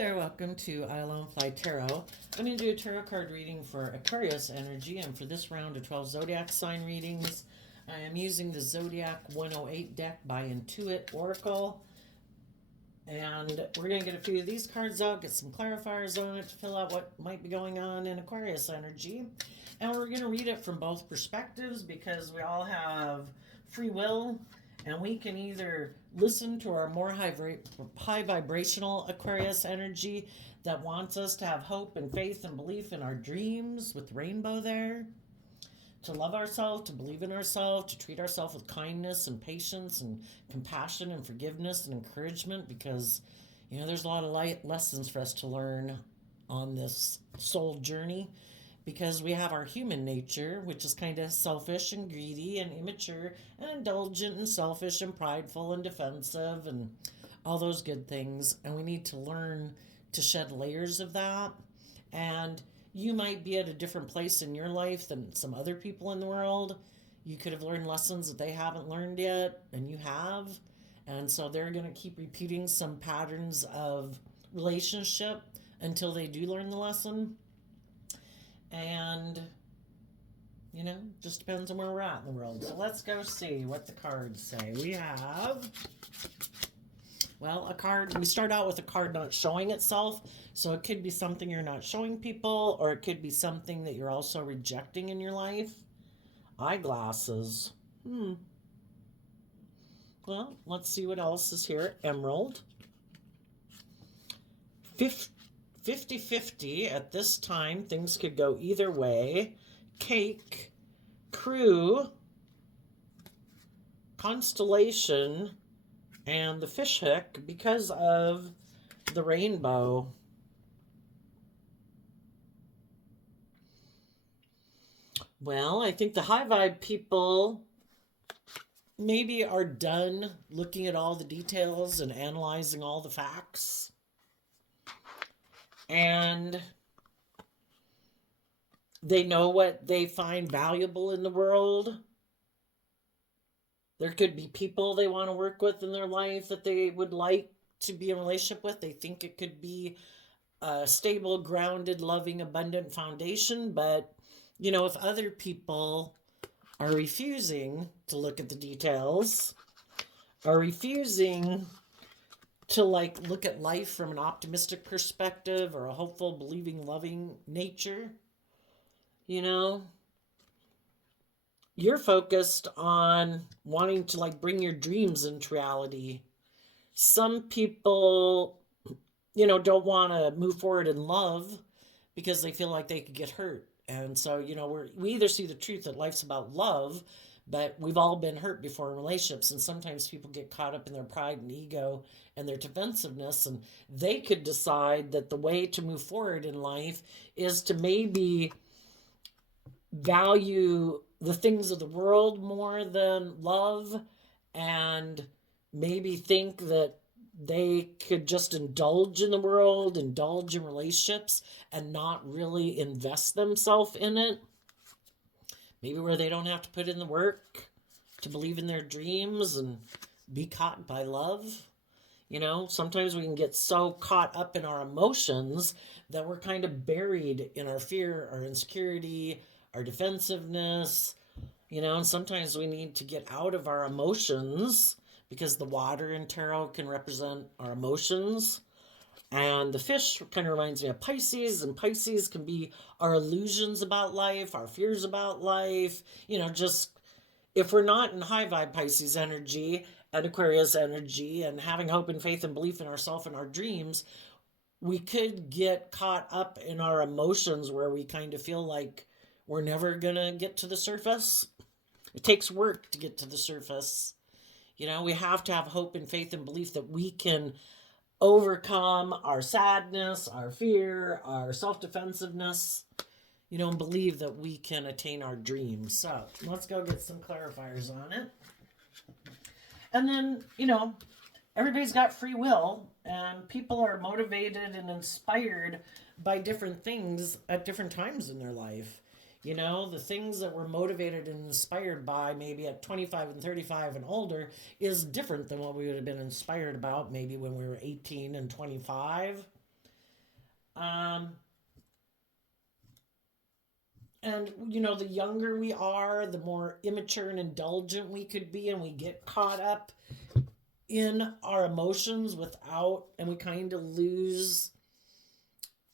there, welcome to I Alone Fly Tarot. I'm going to do a tarot card reading for Aquarius energy, and for this round of 12 zodiac sign readings, I am using the Zodiac 108 deck by Intuit Oracle. And we're going to get a few of these cards out, get some clarifiers on it to fill out what might be going on in Aquarius energy. And we're going to read it from both perspectives because we all have free will, and we can either listen to our more high vibrational Aquarius energy that wants us to have hope and faith and belief in our dreams with rainbow there, to love ourselves, to believe in ourselves, to treat ourselves with kindness and patience and compassion and forgiveness and encouragement, because there's a lot of light lessons for us to learn on this soul journey, because we have our human nature, which is kind of selfish and greedy and immature and indulgent and selfish and prideful and defensive and all those good things. And we need to learn to shed layers of that. And you might be at a different place in your life than some other people in the world. You could have learned lessons that they haven't learned yet, and you have. And so they're going to keep repeating some patterns of relationship until they do learn the lesson. And, just depends on where we're at in the world. So let's go see what the cards say. We have, a card. We start out with a card not showing itself. So it could be something you're not showing people, or it could be something that you're also rejecting in your life. Eyeglasses. Well, let's see what else is here. Emerald. 50-50 at this time. Things could go either way. Cake, crew, constellation, and the fish hook because of the rainbow. Well, I think the high vibe people maybe are done looking at all the details and analyzing all the facts. And they know what they find valuable in the world. There could be people they want to work with in their life that they would like to be in a relationship with. They think it could be a stable, grounded, loving, abundant foundation. But, if other people are refusing to look at the details, are refusing to look at life from an optimistic perspective or a hopeful, believing, loving nature, you're focused on wanting to bring your dreams into reality. Some people, don't want to move forward in love because they feel like they could get hurt. And so, we either see the truth that life's about love, but we've all been hurt before in relationships. And sometimes people get caught up in their pride and ego and their defensiveness. And they could decide that the way to move forward in life is to maybe value the things of the world more than love, and maybe think that they could just indulge in the world, indulge in relationships, and not really invest themselves in it. Maybe where they don't have to put in the work to believe in their dreams and be caught by love. Sometimes we can get so caught up in our emotions that we're kind of buried in our fear, our insecurity, our defensiveness, and sometimes we need to get out of our emotions, because the water in tarot can represent our emotions. And the fish kind of reminds me of Pisces, and Pisces can be our illusions about life, our fears about life. Just if we're not in high vibe Pisces energy and Aquarius energy and having hope and faith and belief in ourselves and our dreams, we could get caught up in our emotions where we kind of feel like we're never going to get to the surface. It takes work to get to the surface. We have to have hope and faith and belief that we can overcome our sadness, our fear, our self-defensiveness, and believe that we can attain our dreams. So let's go get some clarifiers on it. And then, everybody's got free will, and people are motivated and inspired by different things at different times in their life. The things that we're motivated and inspired by maybe at 25 and 35 and older is different than what we would have been inspired about maybe when we were 18 and 25. Um, and, you know, the younger we are, the more immature and indulgent we could be, and we get caught up in our emotions without, and we kind of lose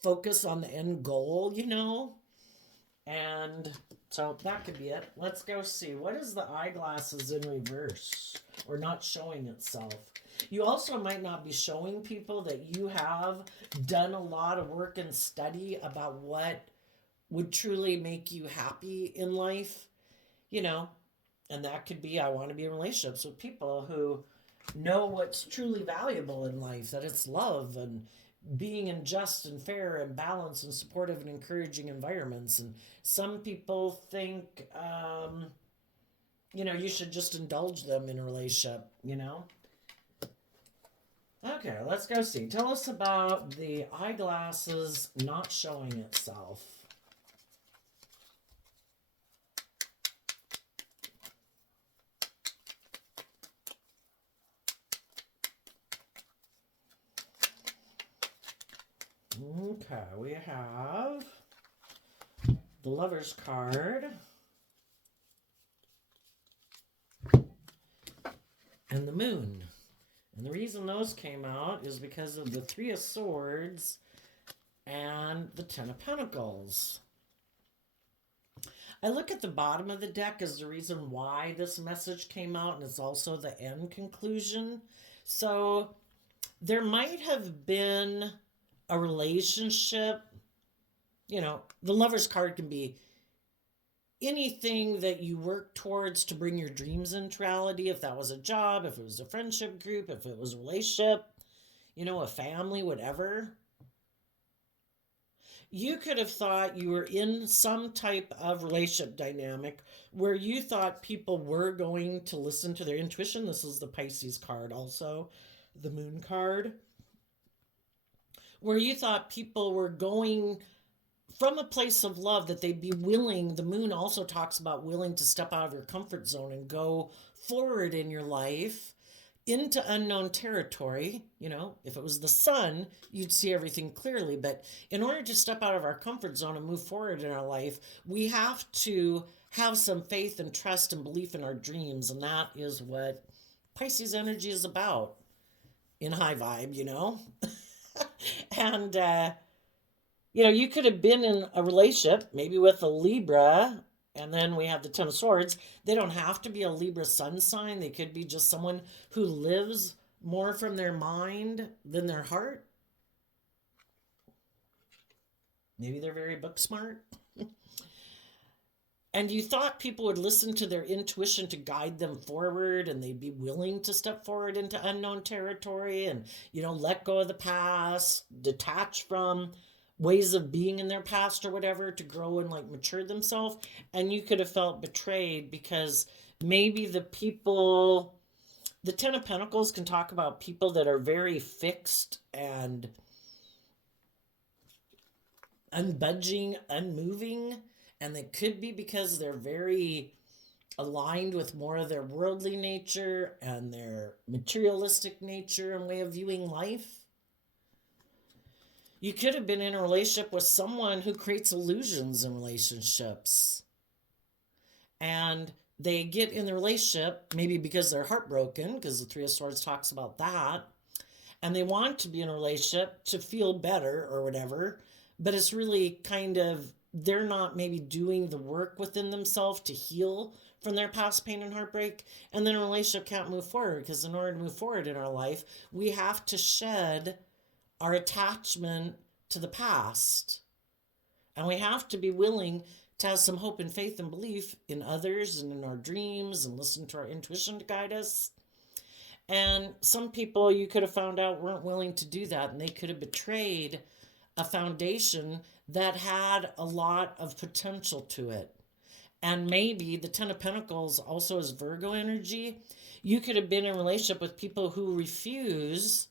focus on the end goal, you know? And so that could be it. Let's go see. What is the eyeglasses in reverse or not showing itself? You also might not be showing people that you have done a lot of work and study about what would truly make you happy in life, you know? And that could be I want to be in relationships with people who know what's truly valuable in life, that it's love and being in just and fair and balanced and supportive and encouraging environments. And some people think, you know, you should just indulge them in a relationship, you know? Okay, let's go see. Tell us about the eyeglasses not showing itself. Okay, we have the Lover's card and the Moon. And the reason those came out is because of the Three of Swords and the Ten of Pentacles. I look at the bottom of the deck as the reason why this message came out, and it's also the end conclusion. So there might have been a relationship, you know, the Lover's card can be anything that you work towards to bring your dreams into reality. If that was a job, if it was a friendship group, if it was a relationship, you know, a family, whatever. You could have thought you were in some type of relationship dynamic where you thought people were going to listen to their intuition. This is the Pisces card, also the Moon card, where you thought people were going from a place of love, that they'd be willing. The Moon also talks about willing to step out of your comfort zone and go forward in your life into unknown territory. You know, if it was the Sun, you'd see everything clearly. But in order to step out of our comfort zone and move forward in our life, we have to have some faith and trust and belief in our dreams. And that is what Pisces energy is about in high vibe, you know? And, you know, you could have been in a relationship, maybe with a Libra, and then we have the Ten of Swords. They don't have to be a Libra sun sign. They could be just someone who lives more from their mind than their heart. Maybe they're very book smart. And you thought people would listen to their intuition to guide them forward, and they'd be willing to step forward into unknown territory and, you know, let go of the past, detach from ways of being in their past or whatever, to grow and like mature themselves. And you could have felt betrayed because maybe the people, the Ten of Pentacles can talk about people that are very fixed and unbudging, unmoving. And they could be because they're very aligned with more of their worldly nature and their materialistic nature and way of viewing life. You could have been in a relationship with someone who creates illusions in relationships. And they get in the relationship maybe because they're heartbroken, because the Three of Swords talks about that. And they want to be in a relationship to feel better or whatever. But it's really kind of, they're not maybe doing the work within themselves to heal from their past pain and heartbreak. And then a relationship can't move forward, because in order to move forward in our life, we have to shed our attachment to the past. And we have to be willing to have some hope and faith and belief in others and in our dreams and listen to our intuition to guide us. And some people you could have found out weren't willing to do that, and they could have betrayed a foundation that had a lot of potential to it. And maybe the Ten of Pentacles also is Virgo energy. You could have been in a relationship with people who refuse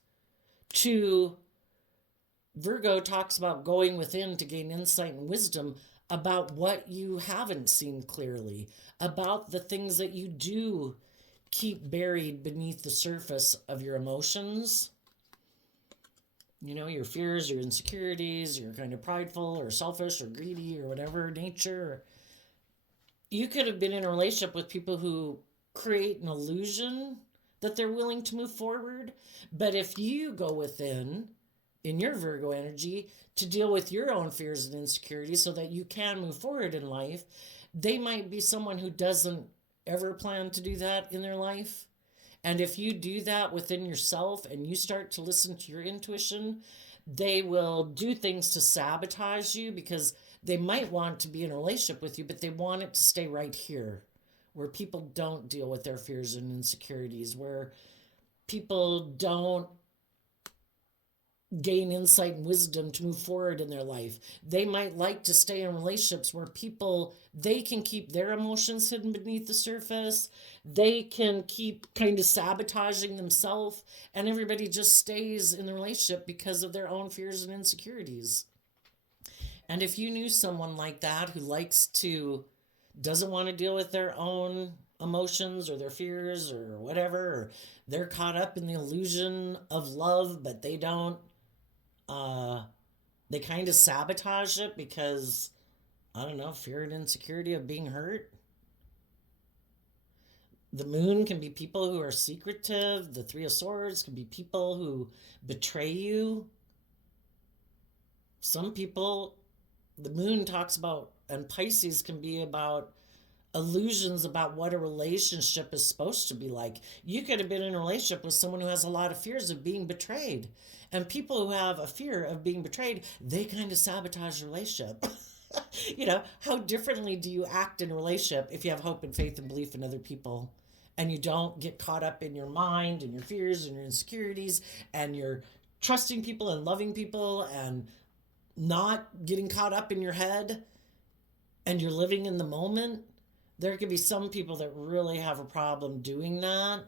to. Virgo talks about going within to gain insight and wisdom about what you haven't seen clearly, about the things that you do keep buried beneath the surface of your emotions. your fears, your insecurities, you're kind of prideful or selfish or greedy or whatever nature. You could have been in a relationship with people who create an illusion that they're willing to move forward. But if you go within, in your Virgo energy, to deal with your own fears and insecurities so that you can move forward in life, they might be someone who doesn't ever plan to do that in their life. And if you do that within yourself and you start to listen to your intuition, they will do things to sabotage you because they might want to be in a relationship with you, but they want it to stay right here where people don't deal with their fears and insecurities, where people don't gain insight and wisdom to move forward in their life. They might like to stay in relationships where they can keep their emotions hidden beneath the surface. They can keep kind of sabotaging themselves, and everybody just stays in the relationship because of their own fears and insecurities. And if you knew someone like that who doesn't want to deal with their own emotions or their fears or whatever, or they're caught up in the illusion of love, but they don't, they kind of sabotage it because, I don't know, fear and insecurity of being hurt. The moon can be people who are secretive. The Three of Swords can be people who betray you. Some people, the moon talks about, and Pisces can be about illusions about what a relationship is supposed to be like. You could have been in a relationship with someone who has a lot of fears of being betrayed. And people who have a fear of being betrayed, they kind of sabotage the relationship. How differently do you act in a relationship if you have hope and faith and belief in other people and you don't get caught up in your mind and your fears and your insecurities and you're trusting people and loving people and not getting caught up in your head and you're living in the moment? There could be some people that really have a problem doing that.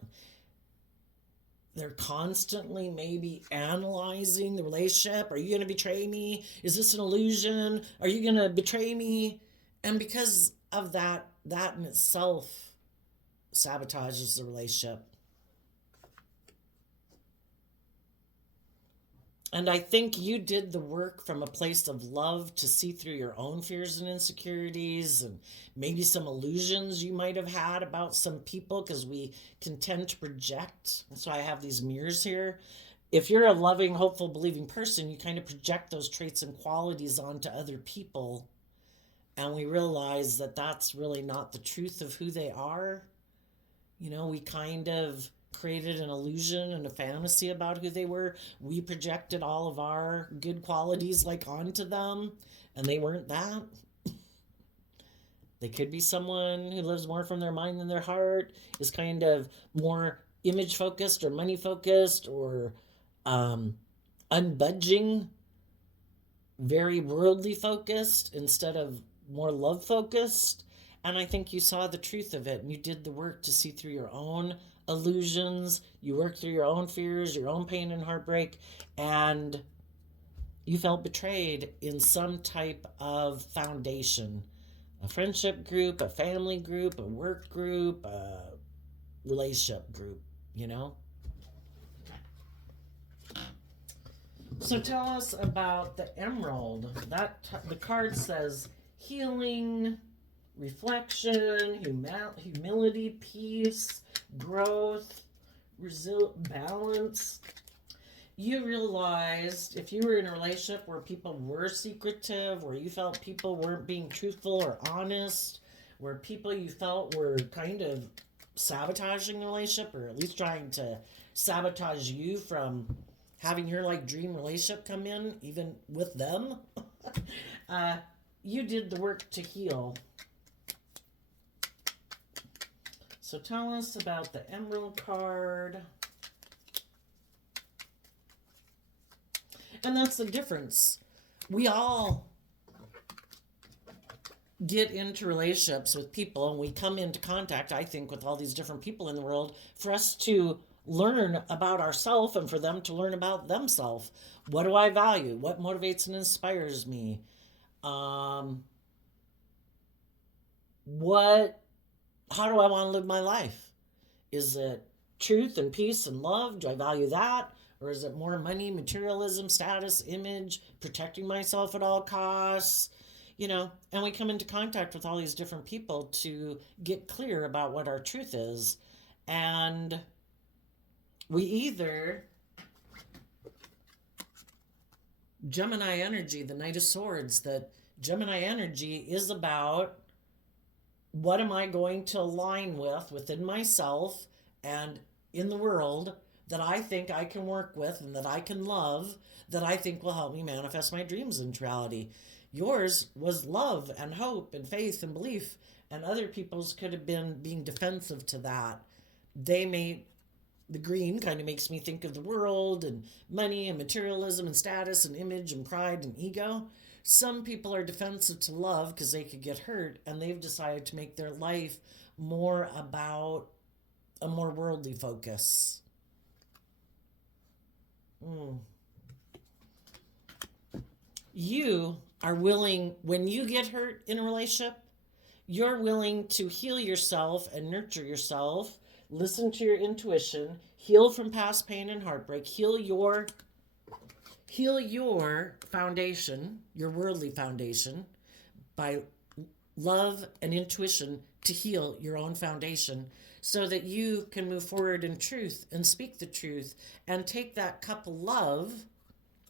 They're constantly maybe analyzing the relationship. Are you going to betray me? Is this an illusion? Are you going to betray me? And because of that in itself sabotages the relationship. And I think you did the work from a place of love to see through your own fears and insecurities and maybe some illusions you might have had about some people, because we can tend to project. That's why I have these mirrors here. If you're a loving, hopeful, believing person, you kind of project those traits and qualities onto other people. And we realize that that's really not the truth of who they are. We kind of created an illusion and a fantasy about who they were. We projected all of our good qualities onto them, and they weren't that. They could be someone who lives more from their mind than their heart, is kind of more image focused or money focused or unbudging, very worldly focused instead of more love focused. And I think you saw the truth of it and you did the work to see through your own illusions. You worked through your own fears, your own pain and heartbreak, and you felt betrayed in some type of foundation. A friendship group, a family group, a work group, a relationship group, So tell us about the emerald. The card says healing, reflection, humility, peace, growth, balance. You realized if you were in a relationship where people were secretive, where you felt people weren't being truthful or honest, where people you felt were kind of sabotaging the relationship, or at least trying to sabotage you from having your dream relationship come in, even with them, you did the work to heal. So tell us about the emerald card. And that's the difference. We all get into relationships with people and we come into contact, I think, with all these different people in the world for us to learn about ourselves and for them to learn about themselves. What do I value? What motivates and inspires me? How do I want to live my life? Is it truth and peace and love? Do I value that? Or is it more money, materialism, status, image, protecting myself at all costs? And we come into contact with all these different people to get clear about what our truth is. And we either Gemini energy, the Knight of Swords, that Gemini energy is about what am I going to align with within myself and in the world that I think I can work with and that I can love, that I think will help me manifest my dreams into reality. Yours was love and hope and faith and belief, and other people's could have been being defensive to that. The green kind of makes me think of the world and money and materialism and status and image and pride and ego. Some people are defensive to love because they could get hurt, and they've decided to make their life more about a more worldly focus. You are willing, when you get hurt in a relationship, you're willing to heal yourself and nurture yourself, listen to your intuition, heal from past pain and heartbreak, heal your foundation, your worldly foundation, by love and intuition to heal your own foundation so that you can move forward in truth and speak the truth and take that cup of love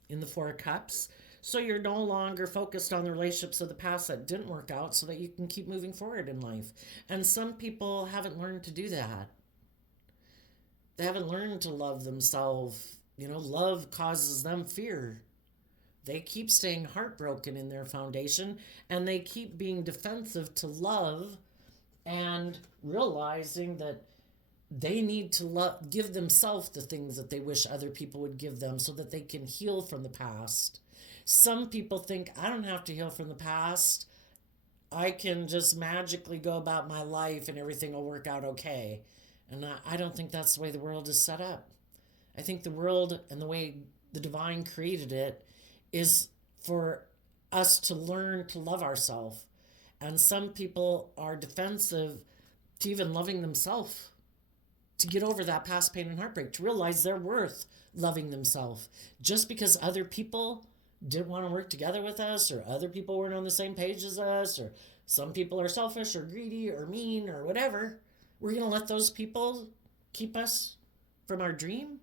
in the Four of Cups so you're no longer focused on the relationships of the past that didn't work out so that you can keep moving forward in life. And some people haven't learned to do that. They haven't learned to love themselves. Love causes them fear. They keep staying heartbroken in their foundation, and they keep being defensive to love and realizing that they need to give themselves the things that they wish other people would give them so that they can heal from the past. Some people think, I don't have to heal from the past. I can just magically go about my life and everything will work out okay. And I don't think that's the way the world is set up. I think the world and the way the divine created it is for us to learn to love ourselves. And some people are defensive to even loving themselves, to get over that past pain and heartbreak, to realize they're worth loving themselves. Just because other people didn't want to work together with us, or other people weren't on the same page as us, or some people are selfish or greedy or mean or whatever, we're going to let those people keep us from our dream?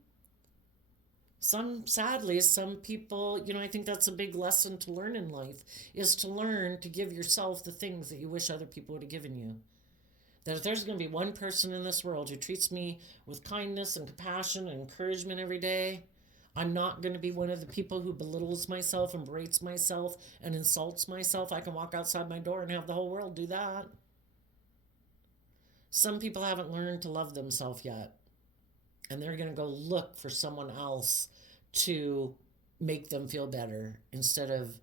Sadly, some people, I think that's a big lesson to learn in life, is to learn to give yourself the things that you wish other people would have given you. That if there's going to be one person in this world who treats me with kindness and compassion and encouragement every day, I'm not going to be one of the people who belittles myself and berates myself and insults myself. I can walk outside my door and have the whole world do that. Some people haven't learned to love themselves yet, and they're going to go look for someone else to make them feel better instead of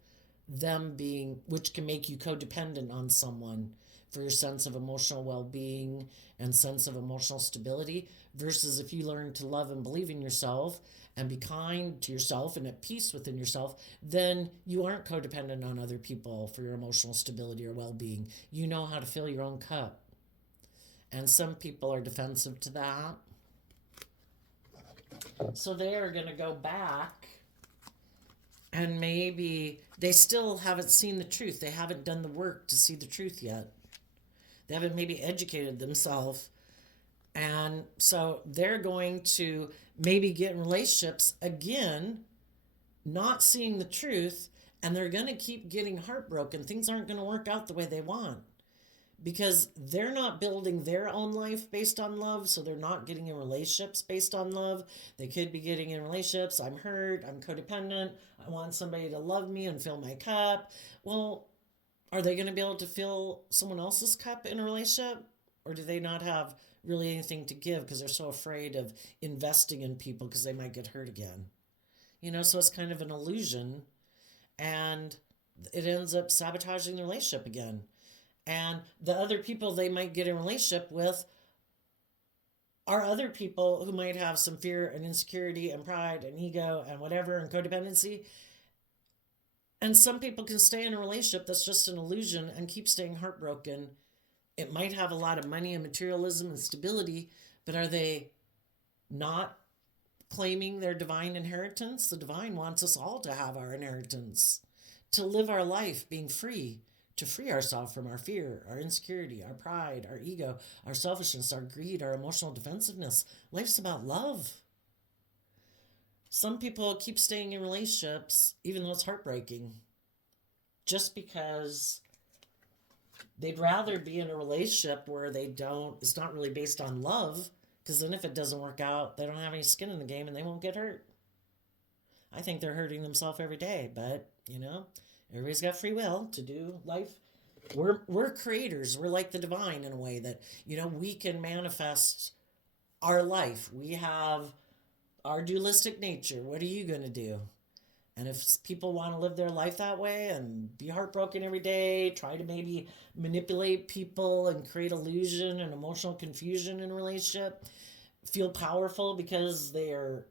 them being, which can make you codependent on someone for your sense of emotional well-being and sense of emotional stability, versus if you learn to love and believe in yourself and be kind to yourself and at peace within yourself, then you aren't codependent on other people for your emotional stability or well-being. You know how to fill your own cup. And some people are defensive to that. So they are going to go back, and maybe they still haven't seen the truth. They haven't done the work to see the truth yet. They haven't maybe educated themselves. And so they're going to maybe get in relationships again, not seeing the truth, and they're going to keep getting heartbroken. Things aren't going to work out the way they want, because they're not building their own life based on love, so they're not getting in relationships based on love. They could be getting in relationships, I'm hurt, I'm codependent, I want somebody to love me and fill my cup. Well, are they going to be able to fill someone else's cup in a relationship? Or do they not have really anything to give because they're so afraid of investing in people because they might get hurt again? So it's kind of an illusion, and it ends up sabotaging the relationship again. And the other people they might get in relationship with are other people who might have some fear and insecurity and pride and ego and whatever and codependency. And some people can stay in a relationship that's just an illusion and keep staying heartbroken. It might have a lot of money and materialism and stability, but are they not claiming their divine inheritance. The divine wants us all to have our inheritance, to live our life being free, to free ourselves from our fear, our insecurity, our pride, our ego, our selfishness, our greed, our emotional defensiveness. Life's about love. Some people keep staying in relationships even though it's heartbreaking, just because they'd rather be in a relationship where it's not really based on love, because then if it doesn't work out, they don't have any skin in the game and they won't get hurt. I think they're hurting themselves every day, but, everybody's got free will to do life. We're creators. We're like the divine in a way that, we can manifest our life. We have our dualistic nature. What are you going to do? And if people want to live their life that way and be heartbroken every day, try to maybe manipulate people and create illusion and emotional confusion in a relationship, feel powerful because they are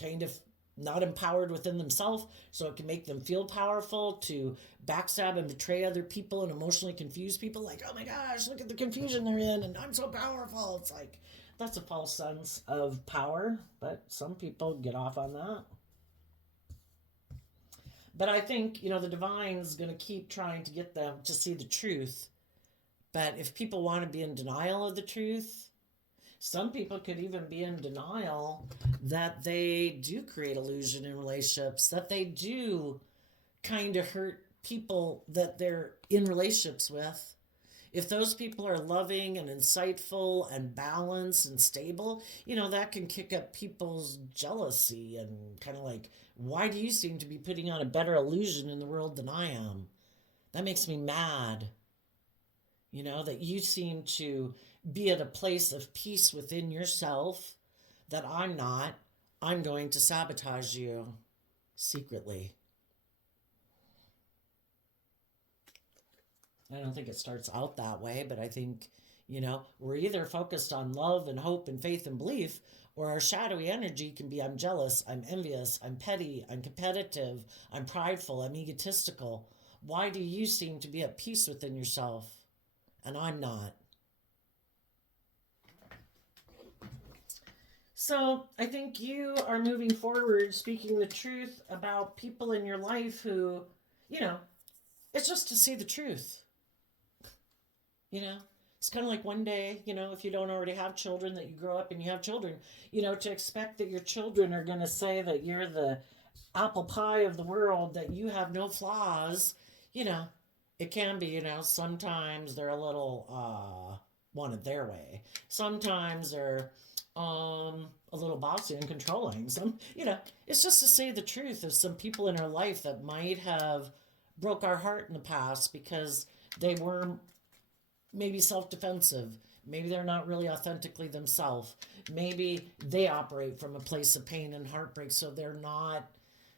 kind of not empowered within themselves, so it can make them feel powerful to backstab and betray other people and emotionally confuse people, like, oh my gosh, look at the confusion they're in and I'm so powerful. It's like, that's a false sense of power, but some people get off on that. But I think, the divine's going to keep trying to get them to see the truth. But if people want to be in denial of the truth, some people could even be in denial that they do create illusion in relationships, that they do kind of hurt people that they're in relationships with. If those people are loving and insightful and balanced and stable, that can kick up people's jealousy and kind of like, why do you seem to be putting on a better illusion in the world than I am? That makes me mad. That you seem to be at a place of peace within yourself that I'm not. I'm going to sabotage you secretly. I don't think it starts out that way, but I think, we're either focused on love and hope and faith and belief, or our shadowy energy can be, I'm jealous, I'm envious, I'm petty, I'm competitive, I'm prideful, I'm egotistical. Why do you seem to be at peace within yourself and I'm not? So I think you are moving forward speaking the truth about people in your life who, it's just to see the truth. It's kind of like one day, if you don't already have children, that you grow up and you have children, to expect that your children are going to say that you're the apple pie of the world, that you have no flaws, it can be, sometimes they're a little wanted their way. Sometimes they're a little bossy and controlling. It's just to say the truth of some people in our life that might have broke our heart in the past because they were maybe self-defensive. Maybe they're not really authentically themselves. Maybe they operate from a place of pain and heartbreak, so they're not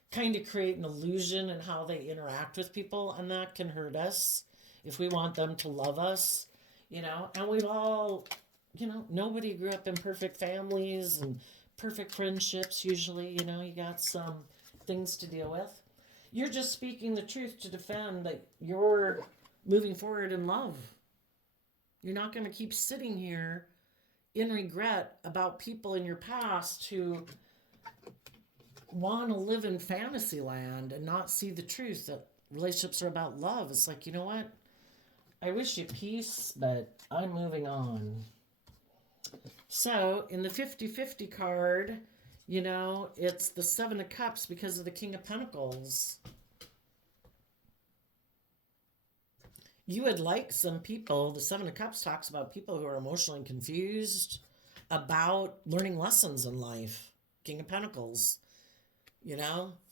kind of create an illusion in how they interact with people, and that can hurt us if we want them to love us, and we've all, nobody grew up in perfect families and perfect friendships. Usually, you got some things to deal with. You're just speaking the truth to defend that you're moving forward in love. You're not going to keep sitting here in regret about people in your past who want to live in fantasy land and not see the truth that relationships are about love. It's like, you know what? I wish you peace, but I'm moving on. So in the 50-50 card, it's the Seven of Cups because of the King of Pentacles. You would like some people, the Seven of Cups talks about people who are emotionally confused about learning lessons in life. King of Pentacles,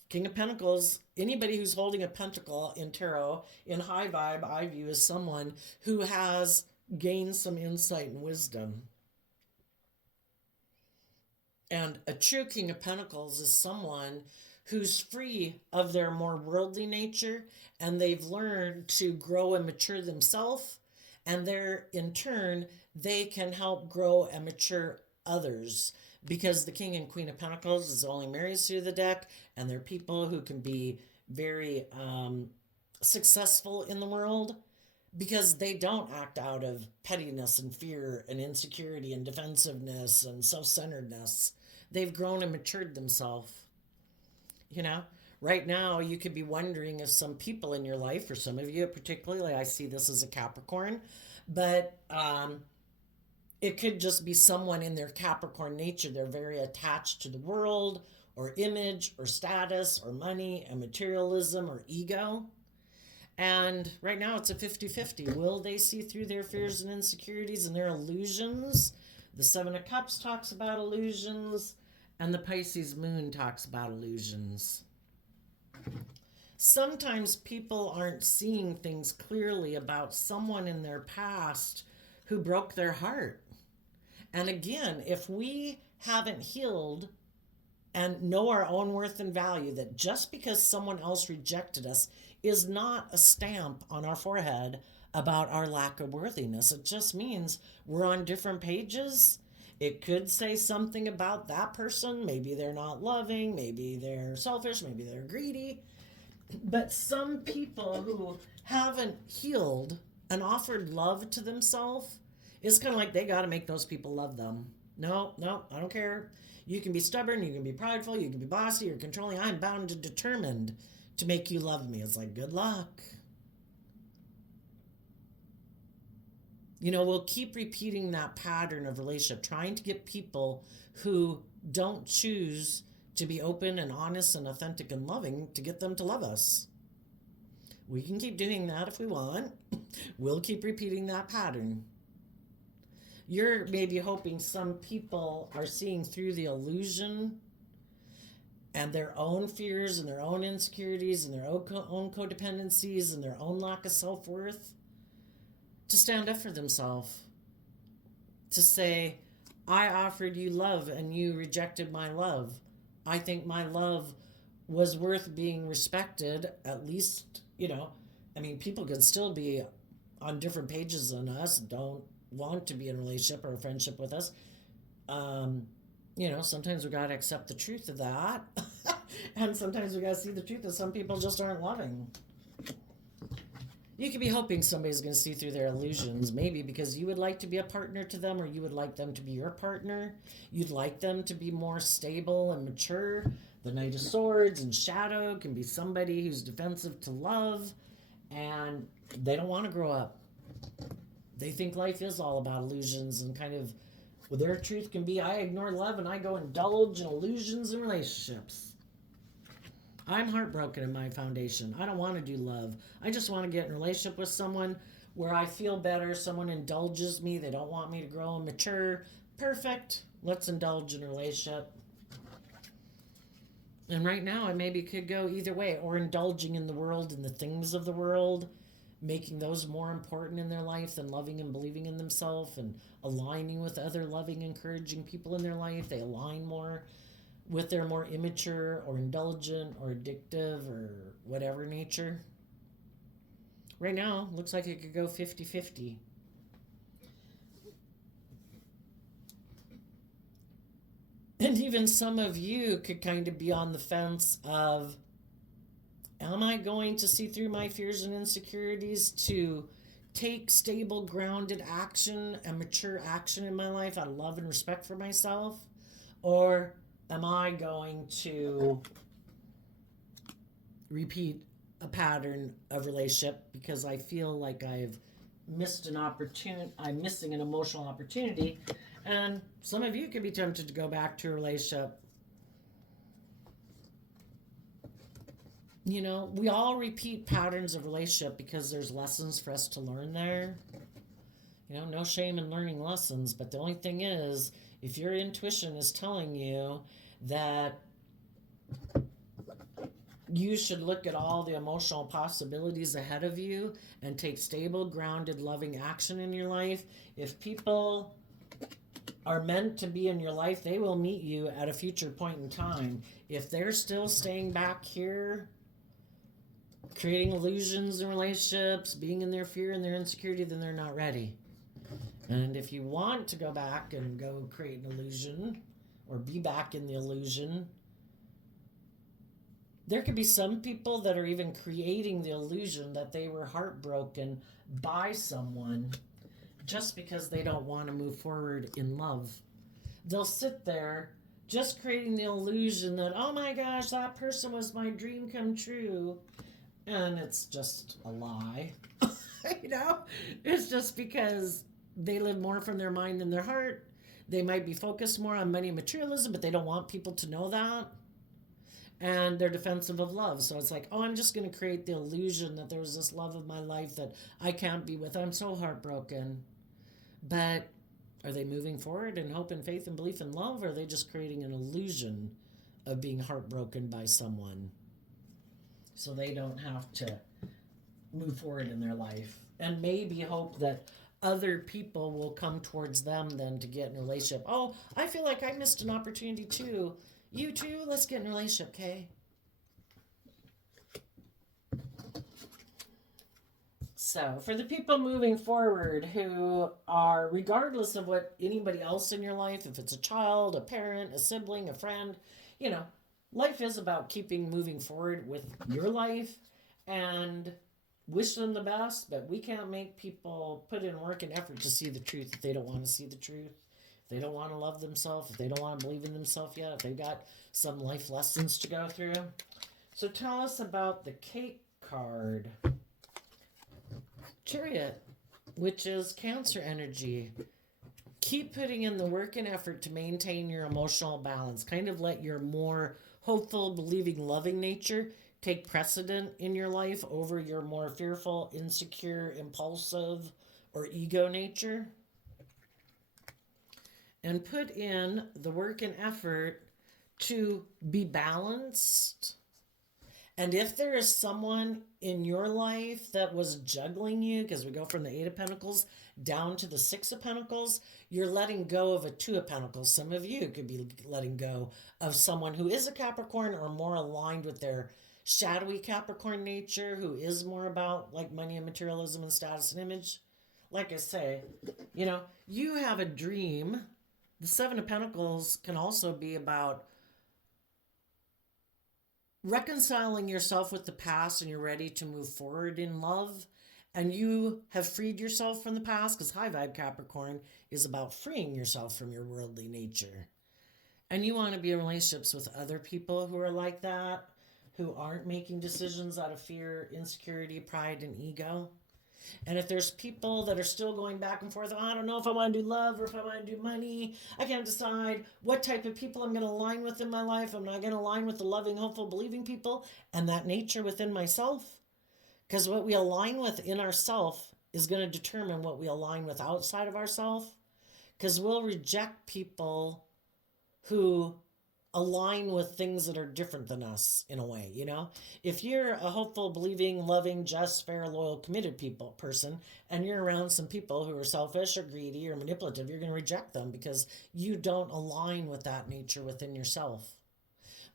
King of Pentacles, anybody who's holding a pentacle in tarot, in high vibe, I view as someone who has gained some insight and wisdom. And a true King of Pentacles is someone who's free of their more worldly nature, and they've learned to grow and mature themselves, and in turn, they can help grow and mature others, because the King and Queen of Pentacles is only marries through the deck, and they're people who can be very successful in the world because they don't act out of pettiness and fear and insecurity and defensiveness and self-centeredness. they've grown and matured themselves. You know, right now you could be wondering if some people in your life, for some of you particularly, I see this as a Capricorn, but it could just be someone in their Capricorn nature. They're very attached to the world or image or status or money and materialism or ego. And right now it's a 50-50. Will they see through their fears and insecurities and their illusions? The Seven of Cups talks about illusions, and the Pisces moon talks about illusions. Sometimes people aren't seeing things clearly about someone in their past who broke their heart. And again, if we haven't healed and know our own worth and value, that just because someone else rejected us is not a stamp on our forehead about our lack of worthiness. It just means we're on different pages. It could say something about that person. Maybe they're not loving, maybe they're selfish, maybe they're greedy. But some people who haven't healed and offered love to themselves, it's kind of like they got to make those people love them. No, I don't care. You can be stubborn, you can be prideful, you can be bossy or controlling. I'm bound and determined to make you love me. It's like, good luck. You know, we'll keep repeating that pattern of relationship, trying to get people who don't choose to be open and honest and authentic and loving to get them to love us. We can keep doing that if we want. We'll keep repeating that pattern. You're maybe hoping some people are seeing through the illusion and their own fears and their own insecurities and their own codependencies and their own lack of self-worth to stand up for themselves. To say, I offered you love and you rejected my love. I think my love was worth being respected, at least, you know. I mean, people can still be on different pages than us, don't want to be in a relationship or a friendship with us. You know, sometimes we got to accept the truth of that. And sometimes we got to see the truth that some people just aren't loving. You could be hoping somebody's going to see through their illusions, maybe because you would like to be a partner to them, or you would like them to be your partner. You'd like them to be more stable and mature. The Knight of Swords and Shadow can be somebody who's defensive to love, and they don't want to grow up. They think life is all about illusions, and kind of, well, their truth can be, I ignore love and I go indulge in illusions and relationships. I'm heartbroken in my foundation. I don't want to do love. I just want to get in a relationship with someone where I feel better. Someone indulges me. They don't want me to grow and mature. Perfect. Let's indulge in a relationship. And right now, I maybe could go either way, or indulging in the world and the things of the world, making those more important in their life than loving and believing in themselves and aligning with other loving, encouraging people in their life. They align more with their more immature or indulgent or addictive or whatever nature. Right now, looks like it could go 50-50. And even some of you could kind of be on the fence of, am I going to see through my fears and insecurities to take stable, grounded action and mature action in my life out of love and respect for myself? Or am I going to repeat a pattern of relationship because I feel like I've missed an opportunity, I'm missing an emotional opportunity? And some of you could be tempted to go back to a relationship. You know, we all repeat patterns of relationship because there's lessons for us to learn there. You know, no shame in learning lessons, but the only thing is, if your intuition is telling you that you should look at all the emotional possibilities ahead of you and take stable, grounded, loving action in your life, if people are meant to be in your life, they will meet you at a future point in time. If they're still staying back here, creating illusions in relationships, being in their fear and their insecurity, then they're not ready. And if you want to go back and go create an illusion or be back in the illusion, there could be some people that are even creating the illusion that they were heartbroken by someone just because they don't want to move forward in love. They'll sit there just creating the illusion that, oh my gosh, that person was my dream come true. And it's just a lie. you know, it's just because they live more from their mind than their heart. They might be focused more on money and materialism, but they don't want people to know that. And they're defensive of love. So it's like, oh, I'm just going to create the illusion that there was this love of my life that I can't be with. I'm so heartbroken. But are they moving forward in hope and faith and belief in love? Or are they just creating an illusion of being heartbroken by someone so they don't have to move forward in their life? And maybe hope that other people will come towards them then to get in a relationship. Oh, I feel like I missed an opportunity too. You too? Let's get in a relationship, okay? So, for the people moving forward who are, regardless of what anybody else in your life, if it's a child, a parent, a sibling, a friend, you know, life is about keeping moving forward with your life and wish them the best, but we can't make people put in work and effort to see the truth if they don't want to see the truth. If they don't want to love themselves, if they don't want to believe in themselves yet, if they've got some life lessons to go through. So tell us about the cake card. Chariot, which is Cancer energy. Keep putting in the work and effort to maintain your emotional balance. Kind of let your more hopeful, believing, loving nature take precedent in your life over your more fearful, insecure, impulsive, or ego nature. And put in the work and effort to be balanced. And if there is someone in your life that was juggling you, because we go from the Eight of Pentacles down to the Six of Pentacles, you're letting go of a Two of Pentacles. Some of you could be letting go of someone who is a Capricorn or more aligned with their shadowy Capricorn nature, who is more about like money and materialism and status and image. Like I say, you know, you have a dream. The Seven of Pentacles can also be about reconciling yourself with the past and you're ready to move forward in love and you have freed yourself from the past, because high vibe Capricorn is about freeing yourself from your worldly nature. And you want to be in relationships with other people who are like that, who aren't making decisions out of fear, insecurity, pride, and ego. And if there's people that are still going back and forth, oh, I don't know if I want to do love or if I want to do money. I can't decide what type of people I'm going to align with in my life. I'm not going to align with the loving, hopeful, believing people and that nature within myself. Because what we align with in ourself is going to determine what we align with outside of ourself. Because we'll reject people who align with things that are different than us in a way, you know? If you're a hopeful, believing, loving, just, fair, loyal, committed person, and you're around some people who are selfish or greedy or manipulative, you're going to reject them because you don't align with that nature within yourself.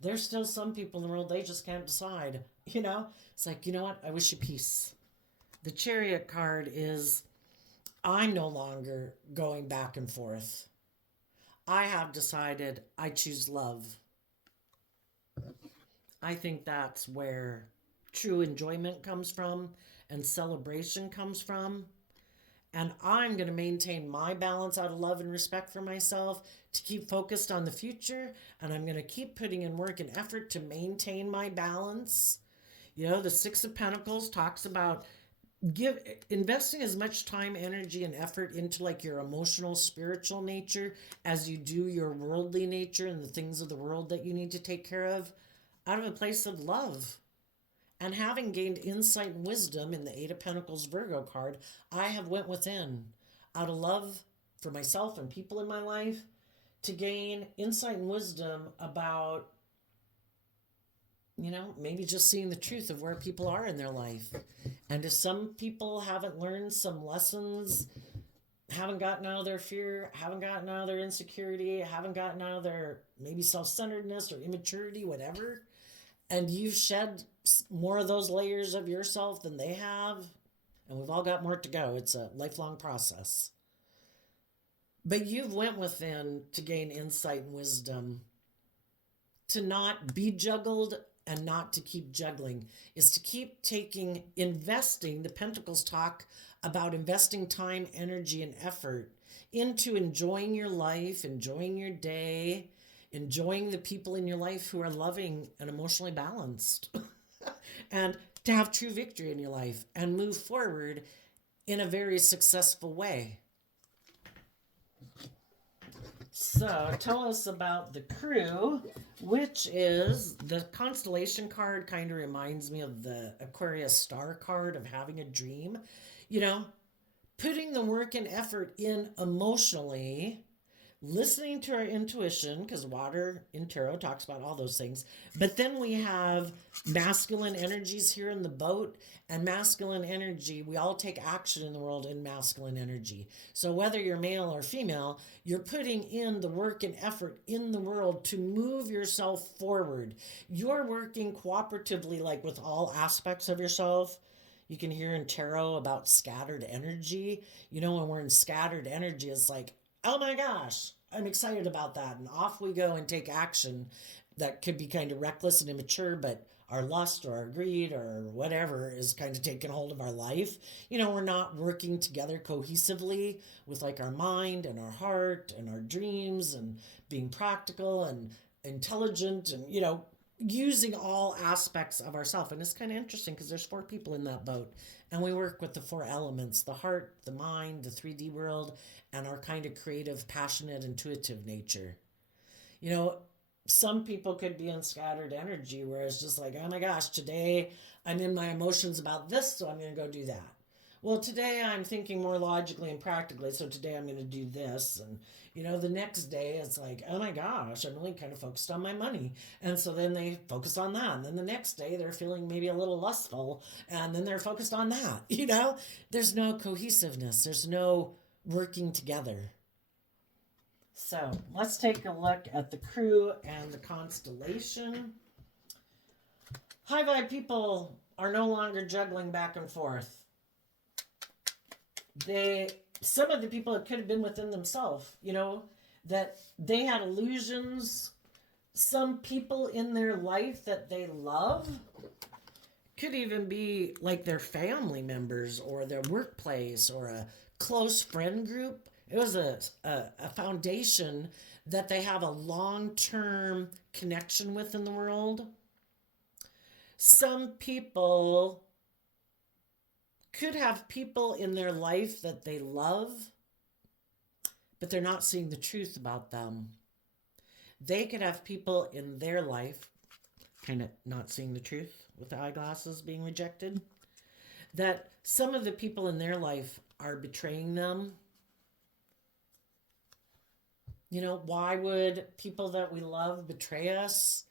There's still some people in the world, they just can't decide, you know? It's like, you know what? I wish you peace. The Chariot card is, I'm no longer going back and forth. I have decided I choose love. I think that's where true enjoyment comes from and celebration comes from. And I'm going to maintain my balance out of love and respect for myself to keep focused on the future. And I'm going to keep putting in work and effort to maintain my balance. You know, the Six of Pentacles talks about investing as much time, energy, and effort into like your emotional, spiritual nature as you do your worldly nature and the things of the world that you need to take care of, out of a place of love. And having gained insight and wisdom in the Eight of Pentacles Virgo card, I have went within out of love for myself and people in my life to gain insight and wisdom about, you know, maybe just seeing the truth of where people are in their life. And if some people haven't learned some lessons, haven't gotten out of their fear, haven't gotten out of their insecurity, haven't gotten out of their maybe self-centeredness or immaturity, whatever, and you've shed more of those layers of yourself than they have, and we've all got more to go. It's a lifelong process. But you've went within to gain insight and wisdom, to not be juggled and not to keep juggling, is to keep investing. The Pentacles talk about investing time, energy, and effort into enjoying your life, enjoying your day, enjoying the people in your life who are loving and emotionally balanced, and to have true victory in your life and move forward in a very successful way. So tell us about the crew, which is the constellation card. Kind of reminds me of the Aquarius star card of having a dream. You know, putting the work and effort in emotionally, listening to our intuition, because water in tarot talks about all those things. But then we have masculine energies here in the boat, and masculine energy, we all take action in the world in masculine energy. So whether you're male or female, you're putting in the work and effort in the world to move yourself forward. You're working cooperatively, like with all aspects of yourself. You can hear in tarot about scattered energy. You know, when we're in scattered energy, it's like, oh my gosh, I'm excited about that. And off we go and take action that could be kind of reckless and immature, but our lust or our greed or whatever is kind of taking hold of our life. You know, we're not working together cohesively with like our mind and our heart and our dreams and being practical and intelligent and, you know, using all aspects of ourself. And it's kind of interesting because there's 4 people in that boat, and we work with the 4 elements: the heart, the mind, the 3D world, and our kind of creative, passionate, intuitive nature. You know, some people could be in scattered energy where it's just like, oh my gosh, today I'm in my emotions about this, so I'm going to go do that. Well, today I'm thinking more logically and practically, so today I'm going to do this. And, you know, the next day it's like, oh my gosh, I'm really kind of focused on my money. And so then they focus on that. And then the next day they're feeling maybe a little lustful, and then they're focused on that. You know, there's no cohesiveness, there's no working together. So let's take a look at the crew and the constellation. High vibe people are no longer juggling back and forth. Some of the people, it could have been within themselves, you know, that they had illusions. Some people in their life that they love could even be like their family members or their workplace or a close friend group. It was a foundation that they have a long-term connection with in the world. Some people could have people in their life that they love, but they're not seeing the truth about them. They could have people in their life, kind of not seeing the truth with the eyeglasses being rejected, that some of the people in their life are betraying them. You know, why would people that we love betray us?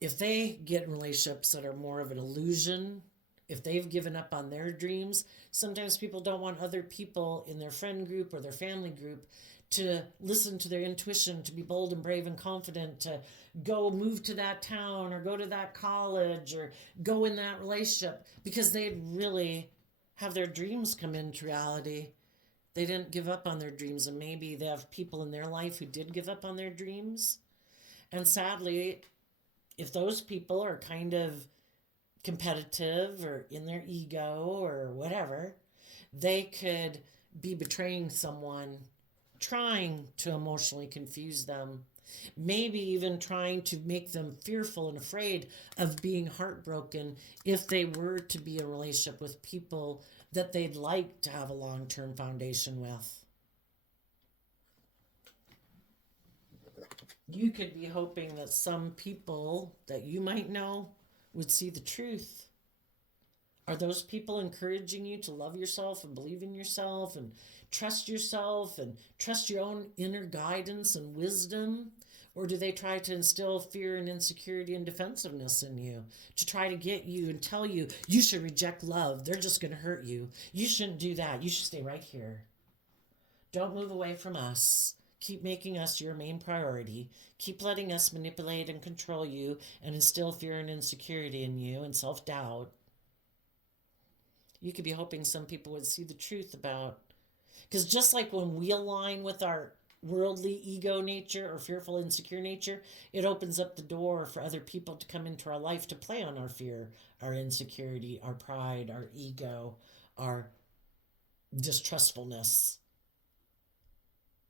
If they get in relationships that are more of an illusion, if they've given up on their dreams, sometimes people don't want other people in their friend group or their family group to listen to their intuition, to be bold and brave and confident, to go move to that town or go to that college or go in that relationship because they'd really have their dreams come into reality. They didn't give up on their dreams, and maybe they have people in their life who did give up on their dreams. And sadly, if those people are kind of competitive or in their ego or whatever, they could be betraying someone, trying to emotionally confuse them, maybe even trying to make them fearful and afraid of being heartbroken if they were to be in a relationship with people that they'd like to have a long-term foundation with. You could be hoping that some people that you might know would see the truth. Are those people encouraging you to love yourself and believe in yourself and trust your own inner guidance and wisdom? Or do they try to instill fear and insecurity and defensiveness in you to try to get you and tell you, you should reject love. They're just going to hurt you. You shouldn't do that. You should stay right here. Don't move away from us. Keep making us your main priority. Keep letting us manipulate and control you and instill fear and insecurity in you and self-doubt. You could be hoping some people would see the truth about, because just like when we align with our worldly ego nature or fearful insecure nature, it opens up the door for other people to come into our life to play on our fear, our insecurity, our pride, our ego, our distrustfulness,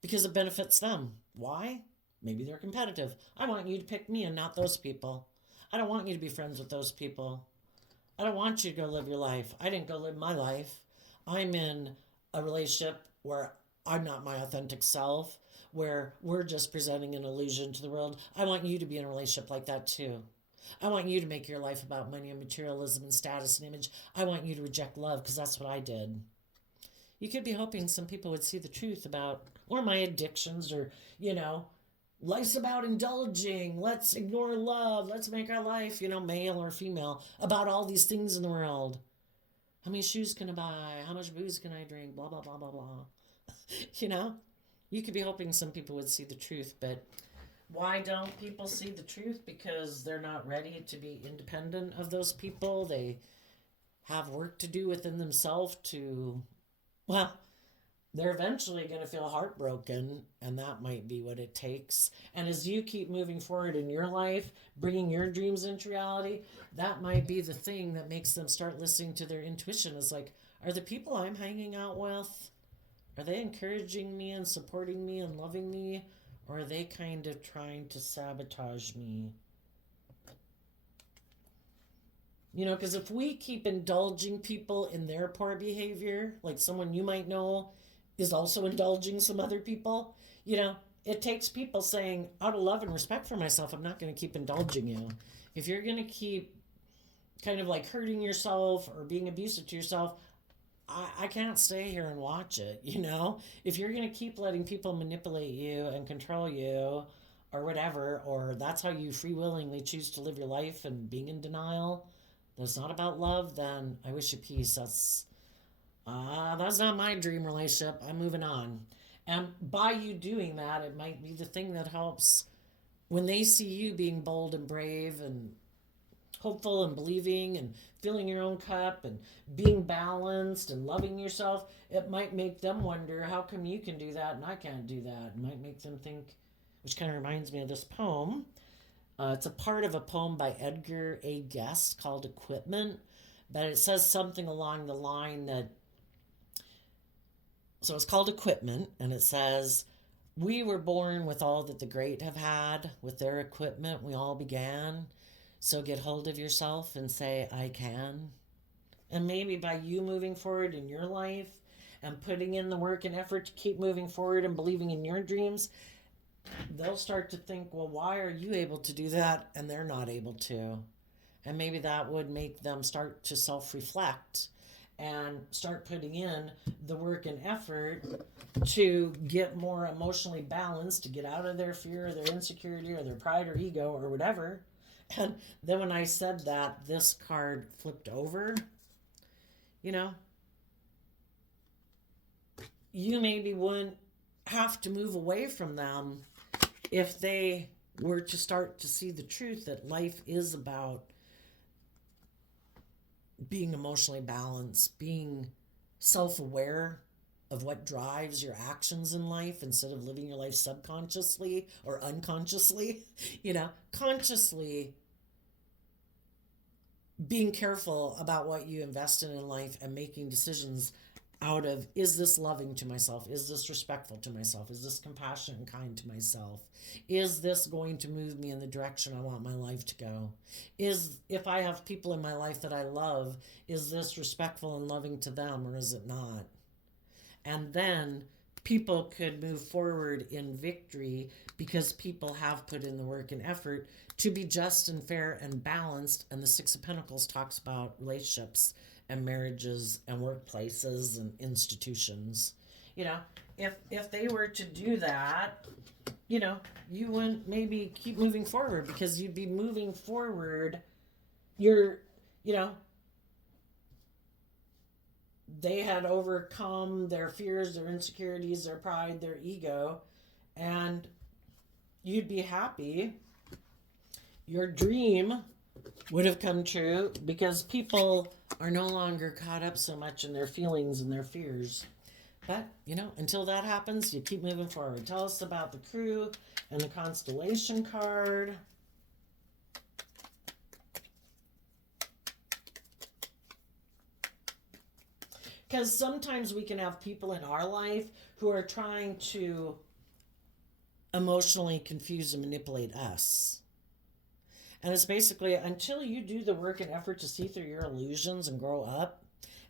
because it benefits them. Why? Maybe they're competitive. I want you to pick me and not those people. I don't want you to be friends with those people. I don't want you to go live your life. I didn't go live my life. I'm in a relationship where I'm not my authentic self, where we're just presenting an illusion to the world. I want you to be in a relationship like that too. I want you to make your life about money and materialism and status and image. I want you to reject love because that's what I did. You could be hoping some people would see the truth about, or my addictions, or, life's about indulging. Let's ignore love. Let's make our life, male or female, about all these things in the world. How many shoes can I buy? How much booze can I drink? Blah, blah, blah, blah, blah. You could be hoping some people would see the truth, but why don't people see the truth? Because they're not ready to be independent of those people. They have work to do within themselves to, well, they're eventually going to feel heartbroken, and that might be what it takes. And as you keep moving forward in your life, bringing your dreams into reality, that might be the thing that makes them start listening to their intuition. It's like, are the people I'm hanging out with, are they encouraging me and supporting me and loving me, or are they kind of trying to sabotage me? Because if we keep indulging people in their poor behavior, like someone you might know is also indulging some other people, it takes people saying, out of love and respect for myself, I'm not going to keep indulging you. If you're going to keep kind of like hurting yourself or being abusive to yourself, I can't stay here and watch it, If you're going to keep letting people manipulate you and control you or whatever, or that's how you free willingly choose to live your life and being in denial, that's not about love, then I wish you peace. That's not my dream relationship. I'm moving on. And by you doing that, it might be the thing that helps when they see you being bold and brave and hopeful and believing and filling your own cup and being balanced and loving yourself. It might make them wonder, how come you can do that and I can't do that? It might make them think, which kind of reminds me of this poem. It's a part of a poem by Edgar A. Guest called Equipment, but it says something along the line that, so it's called Equipment, and it says, we were born with all that the great have had. With their equipment, we all began. So get hold of yourself and say, I can. And maybe by you moving forward in your life and putting in the work and effort to keep moving forward and believing in your dreams, they'll start to think, well, why are you able to do that and they're not able to? And maybe that would make them start to self-reflect and start putting in the work and effort to get more emotionally balanced, to get out of their fear or their insecurity or their pride or ego or whatever. And then when I said that, this card flipped over. You maybe wouldn't have to move away from them if they were to start to see the truth that life is about being emotionally balanced, being self-aware of what drives your actions in life instead of living your life subconsciously or unconsciously, consciously being careful about what you invest in life and making decisions out of, is this loving to myself? Is this respectful to myself? Is this compassionate and kind to myself? Is this going to move me in the direction I want my life to go? If I have people in my life that I love, is this respectful and loving to them, or is it not? And then people could move forward in victory because people have put in the work and effort to be just and fair and balanced. And the Six of Pentacles talks about relationships and marriages and workplaces and institutions. If they were to do that, you wouldn't maybe keep moving forward because you'd be moving forward. They had overcome their fears, their insecurities, their pride, their ego, and you'd be happy. Your dream would have come true because people are no longer caught up so much in their feelings and their fears. But, until that happens, you keep moving forward. Tell us about the Crew and the Constellation card. Because sometimes we can have people in our life who are trying to emotionally confuse and manipulate us. And it's basically until you do the work and effort to see through your illusions and grow up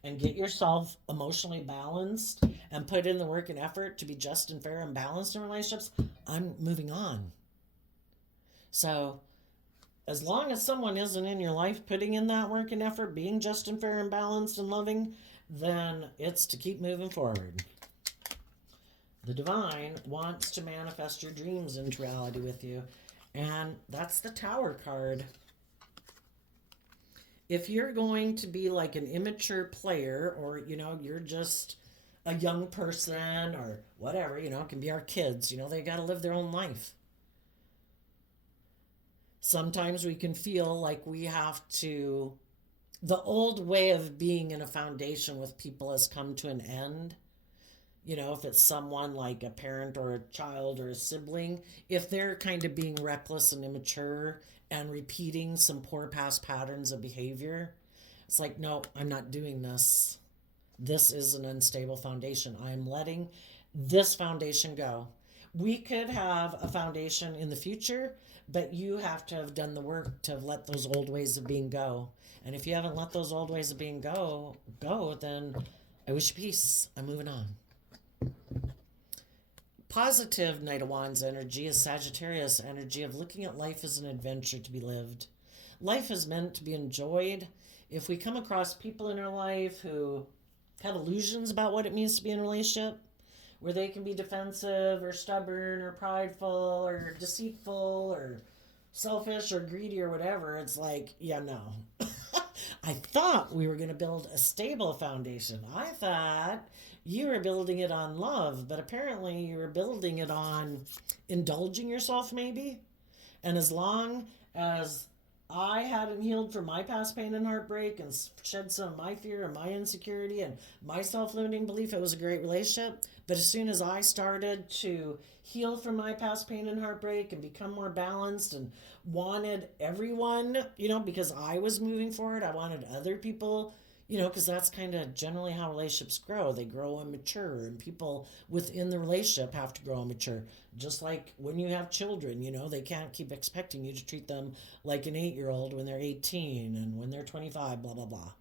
and get yourself emotionally balanced and put in the work and effort to be just and fair and balanced in relationships, I'm moving on. So as long as someone isn't in your life putting in that work and effort, being just and fair and balanced and loving, then it's to keep moving forward. The divine wants to manifest your dreams into reality with you. And that's the Tower card. If you're going to be like an immature player, or, you're just a young person or whatever, it can be our kids, they got to live their own life. Sometimes we can feel like we have to, the old way of being in a foundation with people has come to an end. If it's someone like a parent or a child or a sibling, if they're kind of being reckless and immature and repeating some poor past patterns of behavior, it's like, no, I'm not doing this. This is an unstable foundation. I'm letting this foundation go. We could have a foundation in the future, but you have to have done the work to have let those old ways of being go. And if you haven't let those old ways of being go, then I wish you peace. I'm moving on. Positive Knight of Wands energy is Sagittarius energy of looking at life as an adventure to be lived. Life is meant to be enjoyed. If we come across people in our life who have illusions about what it means to be in a relationship, where they can be defensive or stubborn or prideful or deceitful or selfish or greedy or whatever, it's like, yeah, no. I thought we were going to build a stable foundation. I thought you were building it on love, but apparently you were building it on indulging yourself maybe. And as long as I hadn't healed from my past pain and heartbreak and shed some of my fear and my insecurity and my self-limiting belief, it was a great relationship. But as soon as I started to heal from my past pain and heartbreak and become more balanced and wanted everyone, because I was moving forward, I wanted other people, because that's kind of generally how relationships grow. They grow and mature, and people within the relationship have to grow and mature. Just like when you have children, they can't keep expecting you to treat them like an 8-year-old when they're 18 and when they're 25, blah, blah, blah.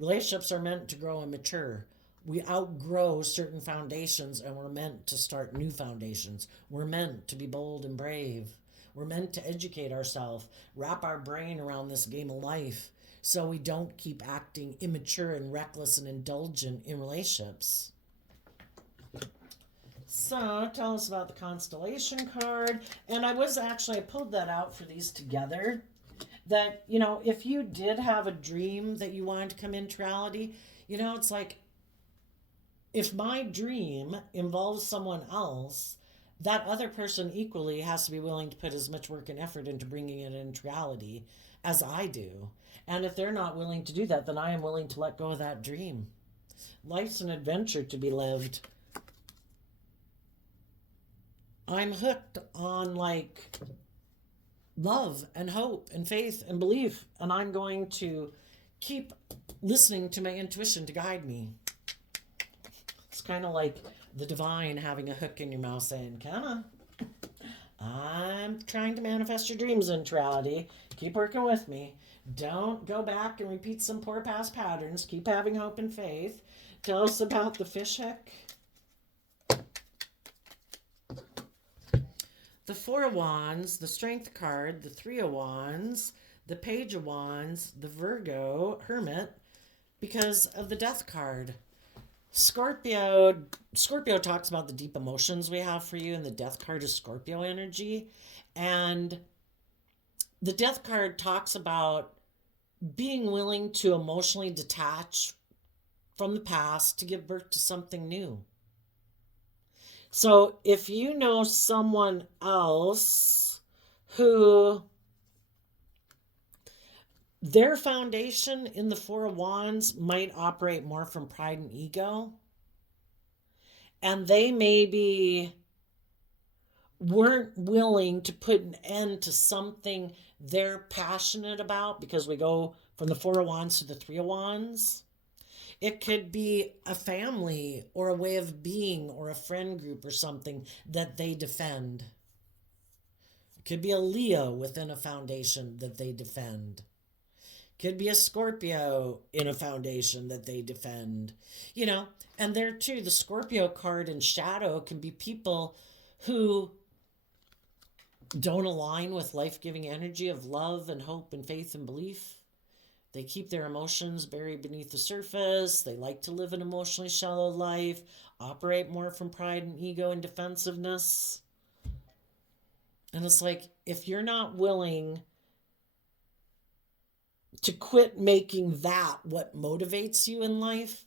Relationships are meant to grow and mature. We outgrow certain foundations and we're meant to start new foundations. We're meant to be bold and brave. We're meant to educate ourselves, wrap our brain around this game of life so we don't keep acting immature and reckless and indulgent in relationships. So tell us about the constellation card. And I pulled that out for these together. That, if you did have a dream that you wanted to come into reality, it's like, if my dream involves someone else, that other person equally has to be willing to put as much work and effort into bringing it into reality as I do. And if they're not willing to do that, then I am willing to let go of that dream. Life's an adventure to be lived. I'm hooked on love and hope and faith and belief, and I'm going to keep listening to my intuition to guide me. It's kind of like the divine having a hook in your mouth saying, come on, I'm trying to manifest your dreams into reality. Keep working with me. Don't go back and repeat some poor past patterns. Keep having hope and faith. Tell us about the fish hook. The Four of Wands, the Strength card, the Three of Wands, the Page of Wands, the Virgo, Hermit, because of the Death card. Scorpio talks about the deep emotions we have for you, and the Death card is Scorpio energy. And the Death card talks about being willing to emotionally detach from the past to give birth to something new. So if you know someone else who their foundation in the Four of Wands might operate more from pride and ego, and they maybe weren't willing to put an end to something they're passionate about, because we go from the Four of Wands to the Three of Wands. It could be a family or a way of being or a friend group or something that they defend. It could be a Leo within a foundation that they defend. Could be a Scorpio in a foundation that they defend. You know, and there too, the Scorpio card in shadow can be people who don't align with life-giving energy of love and hope and faith and belief. They keep their emotions buried beneath the surface. They like to live an emotionally shallow life, operate more from pride and ego and defensiveness. And it's like, if you're not willing to quit making that what motivates you in life,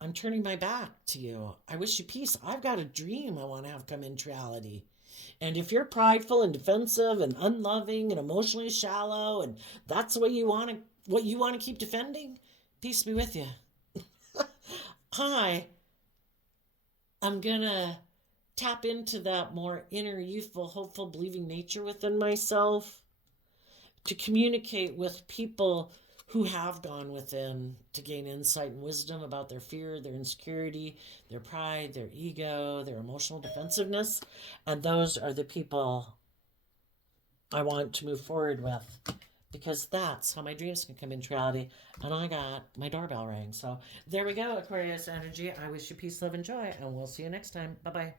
I'm turning my back to you. I wish you peace. I've got a dream I want to have come into reality. And if you're prideful and defensive and unloving and emotionally shallow, and that's what you want to keep defending, peace be with you. Hi, I'm gonna tap into that more inner, youthful, hopeful, believing nature within myself to communicate with people who have gone within to gain insight and wisdom about their fear, their insecurity, their pride, their ego, their emotional defensiveness. And those are the people I want to move forward with, because that's how my dreams can come into reality. And I got my doorbell ring. So there we go, Aquarius energy. I wish you peace, love, and joy, and we'll see you next time. Bye-bye.